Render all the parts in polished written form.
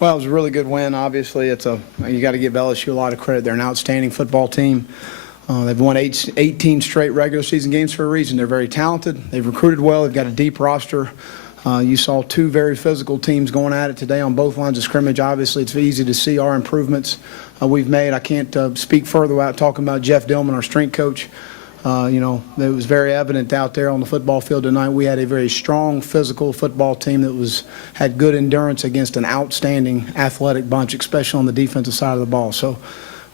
Well, it was a really good win. Obviously, you got to give LSU a lot of credit. They're an outstanding football team. They've won 18 straight regular season games for a reason. They're very talented. They've recruited well. They've got a deep roster. You saw two very physical teams going at it today on both lines of scrimmage. Obviously, it's easy to see our improvements we've made. I can't speak further without talking about Jeff Dillman, our strength coach. It was very evident out there on the football field tonight. We had a very strong physical football team that had good endurance against an outstanding athletic bunch, especially on the defensive side of the ball. So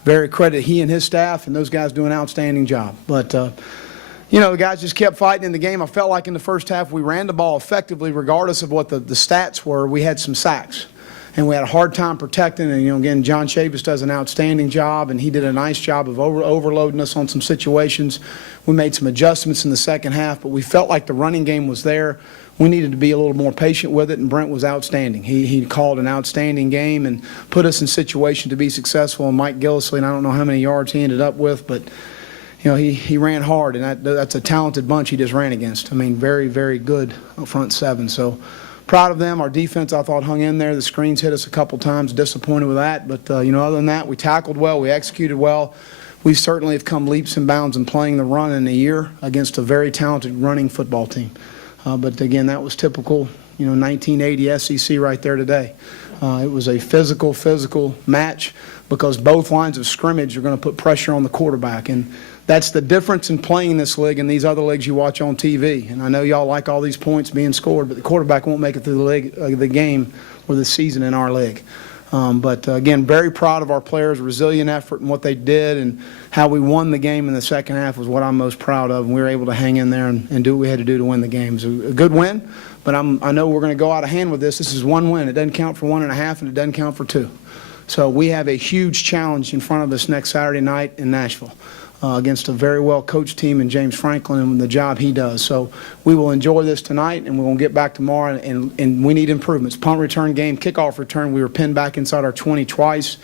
very credit he and his staff, and those guys do an outstanding job. But, the guys just kept fighting in the game. I felt like in the first half we ran the ball effectively regardless of what the stats were. We had some sacks. And we had a hard time protecting. And, again, John Chavis does an outstanding job, and he did a nice job of overloading us on some situations. We made some adjustments in the second half, but we felt like the running game was there. We needed to be a little more patient with it, and Brent was outstanding. He called an outstanding game and put us in situation to be successful. And Mike Gillisley, and I don't know how many yards he ended up with, but he ran hard, and that's a talented bunch he just ran against. I mean, very, very good front seven. So proud of them. Our defense, I thought, hung in there. The screens hit us a couple times. Disappointed with that. But, other than that, we tackled well. We executed well. We certainly have come leaps and bounds in playing the run in a year against a very talented running football team. But, again, that was typical, 1980 SEC right there today. It was a physical match because both lines of scrimmage are going to put pressure on the quarterback. And that's the difference in playing this league and these other leagues you watch on TV. And I know y'all like all these points being scored, but the quarterback won't make it through the game or the season in our league. Again, very proud of our players' resilient effort and what they did, and how we won the game in the second half was what I'm most proud of. And we were able to hang in there and do what we had to do to win the game. It was a good win, but I know we're going to go out of hand with this. This is one win. It doesn't count for 1.5, and it doesn't count for 2. So we have a huge challenge in front of us next Saturday night in Nashville. Against a very well-coached team in James Franklin and the job he does. So we will enjoy this tonight, and we're going to get back tomorrow, and we need improvements. Punt return game, kickoff return, we were pinned back inside our 20 twice.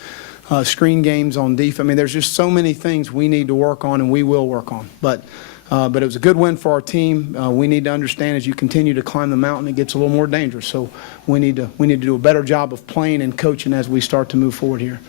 Screen games on defense. I mean, there's just so many things we need to work on, and we will work on. But it was a good win for our team. We need to understand as you continue to climb the mountain, it gets a little more dangerous. So we need to do a better job of playing and coaching as we start to move forward here.